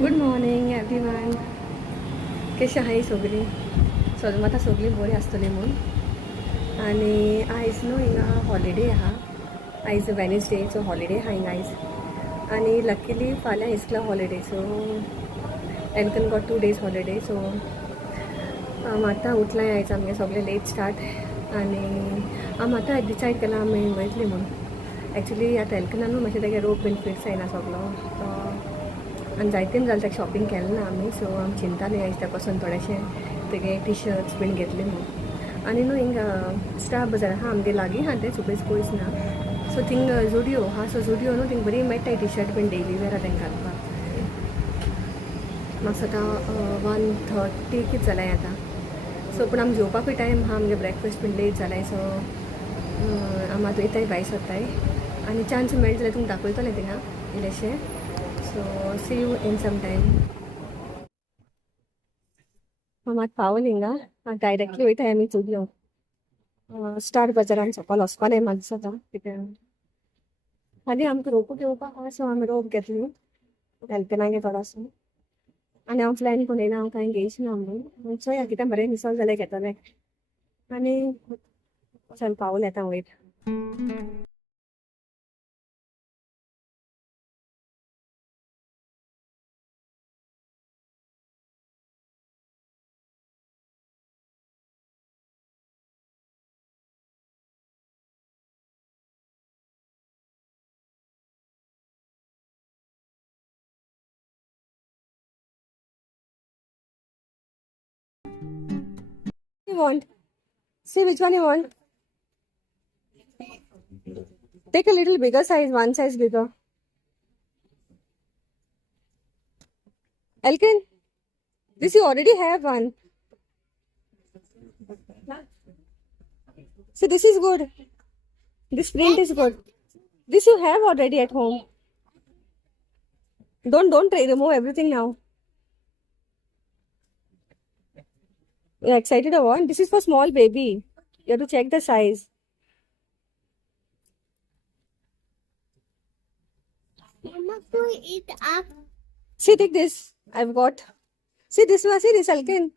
Good morning everyone. कशी आहाय सगळीं? सो आतां सगळीं बरी आसतलीं म्हूण. आनी आयज न्हू हिंगा हॉलिडे आहा. आयज वेनसडे सो हॉलिडे आहा हिंगा आयज. आनी लकीली फाल्यां इस्कला हॉलिडे सो एलकन गॉट 2 days हॉलिडे. सो आतां उठलाय आयज आमगे सगळें लेट स्टार्ट. आनी आतां डिसायड केलां आमी वयतली म्हूण. एक्चुली आतां एलकना न्हू मातशें तेगे रोप बीन फिक्स जायना सगळो. आनी जायते तेम जालें तेका शॉपिंग केलें ना आमी. सो आमी चिंतालीं आयज तेका वचोन थोडेशें तेगे टी-शर्ट्स बीन घेतले म्हूण. आनी न्हू हिंगा स्टार बाजार आहा आमगे लागीं आहा तें सुबेज पयस ना. सो थिंग झुडियो आहा. सो झुडियो न्हू थिंग बरी मेळटाय टी-शर्ट बीन डेली वेअर तेंकां घालपाक. म्हाका आतां 1:30 कितें जालाय आतां. सो पूण आमी जेवपाकूय टायम आहा. आमगे ब्रेकफास्ट बीन लेट जालाय. सो आमी आतां वयताय भायर सरताय. आनी चान्स मेळटा जाल्यार तुमकां दाखयतलें थिंगा इल्लेशें. सो सी यू इन सम टायम. मात पावली हिंगा. डायरेक्टली वयताय आमी झुडियो. स्टार बाजारान सकयल वचपा जाय म्हाका दिसता कित्याक आनी आमकां रोपूक येवपाक आहा. सो आमी रोप घेतली हेल्पेनागे थोडोसो. आनी हांव प्लॅन करून येयना हांव कांय घेयच ना म्हणून. चोया कितें बरें दिसोल जाल्यार घेतलें. आनी चल पावलें आतां वयर. You want? See which one you want? Take a little bigger size, one size bigger. Elkin, this you already have one. So this is good. This print is good. This you have already at home. Don't remove everything now. You're excited or what? This is for small baby. You have to check the size. Mama, put it up. See, take this. I've got. See this one. See this, Elkin.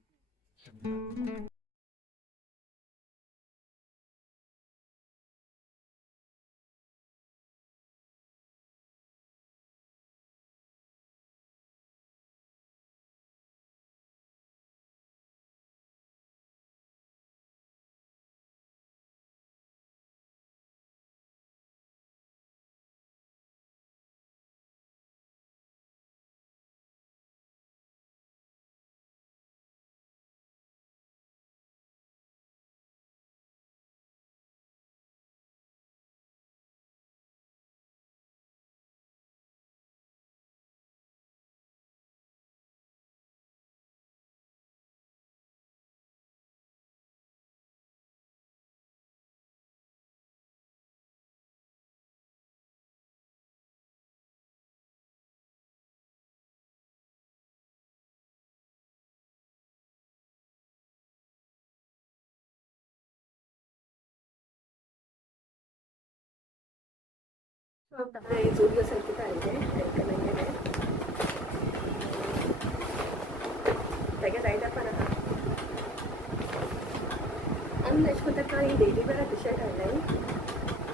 Zudio सारखी पाहिजे सगळ्या जायत्या पण आहा. आमी अशें कोत्ता काय डेली वेअर टी-शर्ट हाडलाय.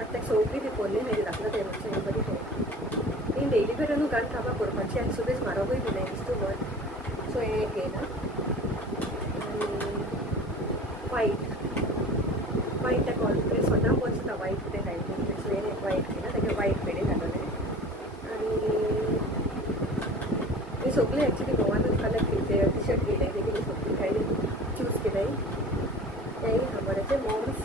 आतां सगळीं ती पोरली मेळ्ळी दाखला ते मातशें बरी ते. ही डेली वेअर न्हू घालून खावपाक करपाची आनी सुबेज म्हारगूय बी नाय दिसता बट. सो हें घेयना. आनी वायट त्या कॉन्फ्रेंस स्वता बरें दिसता वायट ते घालून. सो हें वायट घेयना तेगे वायट पेडे घातलें. मी सगळी ॲक्च्युली गोवानूच कलर केले टी-शर्ट केले देखील सगळी काही चूज केलंय. तेही आम्हाचे moms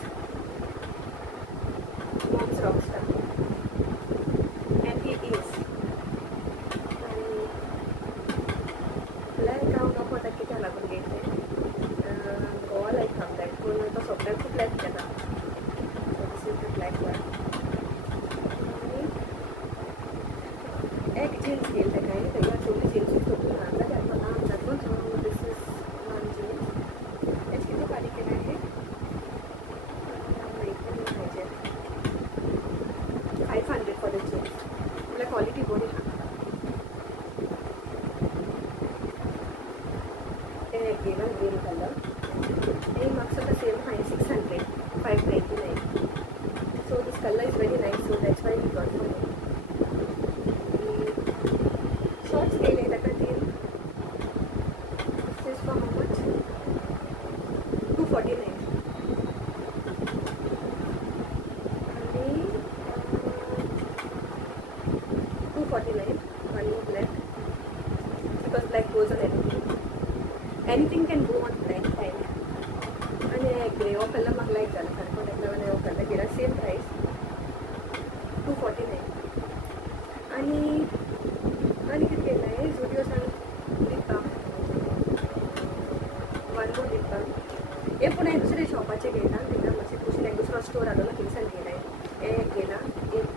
rockstar and he is. आणि ब्लॅक गाऊन नको आता कित्या लागून घेतले. गोवा लायक ब्लॅक पूण तो सगळ्यांक ब्लॅक केला. ब्लॅक वन एक जीन्स घेतले काय तेव्हा सगळी जीन्स सोडून आता त्याचा नाम जातो. So this is one jeans. याची किती बारीक केलं आहे. पाहिजे 500 फॉर द जीन्स. आपल्या क्वालिटी बरी. एक घेला ग्रीन कलर हे म्हाका सुद्दां सेम हाय 600 599 so this color is very nice so that's why we got for it. Shorts घेले ताका तीन this is for how much 249 आणि 249 one more black because black goes on anything can go on black fine आणि grey हो colour म्हाका लायक जाला सारको ताका लागून हो कलर घेला सेम प्रायस 249 आणि कितें घेतला हे झुडिओ सांग lip balm one more lip balm हे पूण हांवें दुसरे शॉपाचे घेयला तेन्ना मातशें कुशीन एक दुसरो स्टोर आसलो ना थिंगसान घेयला हे एक घेयला एक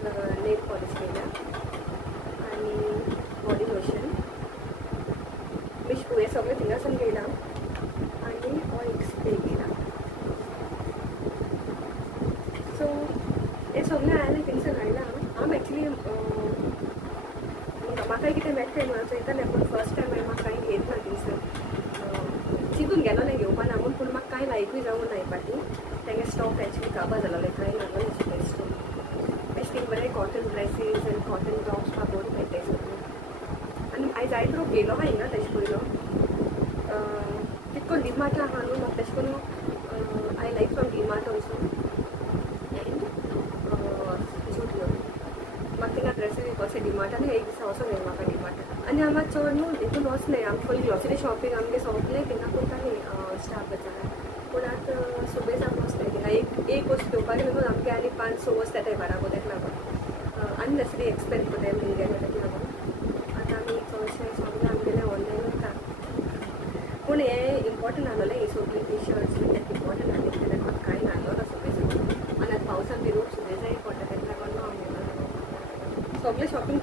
नेल पॉलिश घेयला आणि बॉडी लोशन मिशू हे सगळें थिंगासान घेयला आणि हो एक स्प्रे घेयला सो हे सगळें हांवें थिंगसान हाडला हांव एक्चुली म्हाकाय कितें मेळटलें म्हणून चयतालें पूण फर्स्ट टायम हांवें म्हाका कांय घेत ना थिंगसान चिंतून गेलो ना घेवपा ना पूण म्हाका कांय लायकूय जावूं ना हे फाटी तेंगे स्टॉक एक्चुली काबार जालो कांय लागलो ना बेस्ट बेस्ट थिंग बरें कॉटन ड्रेसीस आनी कॉटन टॉप्स म्हाका बरी मेळटाय सगळें आनी आयज जायत लोक गेलो आहा हिंगा तेजे पयलो तितको डिमार्ट आहा न्हू म्हाका तेशें करून आय लायक फ्रॉम डिमार्ट ऑल्सो झुडिओ म्हाका थिंगा ड्रेसीस वचून डिमार्टान एक दिसा वचून येयला म्हाका डिमार्ट आनी हांव चड न्हू हितून वचलें आमकां पयलीं ग्रॉसरी शॉपींग आमगे सोंपलें थिंगा करतालीं स्टाफ बाजारान पूण आतां सुबेज आमी वचलें थिंगा एक वस्त घेवपाक लागून आमगे आनी 5-6 वस्त येताय बाराबो ताका लागून आनी नसरी एक्सपेन्स कोताय भुरग्यांक ताका लागून आतां आमी चडशें सगळें आमगेलें ऑनलायन वता पूण हें इम्पॉर्टंट आहलोलें ही सगळीं टी शर्ट्स तें इम्पॉर्टंट आहलें कित्याक म्हाका कांय नाहलो ना सुबेज आनी आतां पावसान बी रोड सुबेजाय पडटा ताका लागून हांव सगळें शॉपिंग